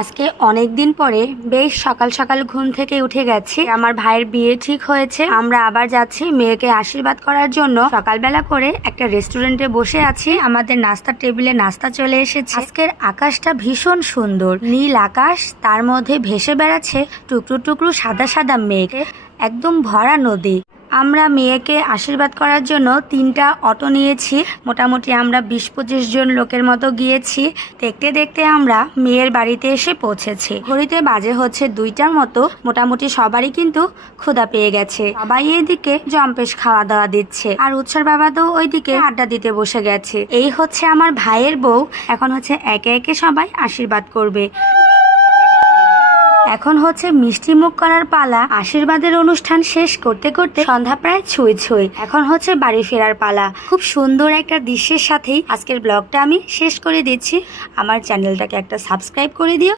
আজকে অনেক দিন পরে বেশ সকাল সকাল ঘুম থেকে উঠে গেছি। আমার ভাইয়ের বিয়ে ঠিক হয়েছে, আমরা আবার যাচ্ছি মেয়েকে আশীর্বাদ করার জন্য। সকালবেলা করে একটা রেস্টুরেন্টে বসে আছি, আমাদের নাস্তার টেবিলে নাস্তা চলে এসেছে। আজকের আকাশটা ভীষণ সুন্দর, নীল আকাশ, তার মধ্যে ভেসে বেড়াচ্ছে টুকরো টুকরো সাদা সাদা মেঘ, একদম ভরা নদী। আমরা মেয়েকে আশীর্বাদ করার জন্য 3টা অটো নিয়েছি। মোটামুটি আমরা 20-25 জন লোকের মতো গিয়েছি। দেখতে দেখতে আমরা মেয়ের বাড়িতে এসে পৌঁছেছি। ঘড়িতে বাজে হচ্ছে 2টার মতো। মোটামুটি সবারই কিন্তু ক্ষুধা পেয়ে গেছে, সবাই এইদিকে জম্পেশ খাওয়া দাওয়া দিচ্ছে, আর উৎসর বাবা তো ওইদিকে আড্ডা দিতে বসে গেছে। এই হচ্ছে আমার ভাইয়ের বউ, এখন হচ্ছে একে একে সবাই আশীর্বাদ করবে। এখন হচ্ছে মিষ্টি মুখ করার পালা। আশীর্বাদের অনুষ্ঠান শেষ করতে করতে সন্ধ্যা প্রায় ছুঁই ছুঁই। এখন হচ্ছে বাড়ি ফেরার পালা। খুব সুন্দর একটা দৃশ্যের সাথেই আজকের ব্লগটা আমি শেষ করে দিচ্ছি। আমার চ্যানেলটাকে একটা সাবস্ক্রাইব করে দিও।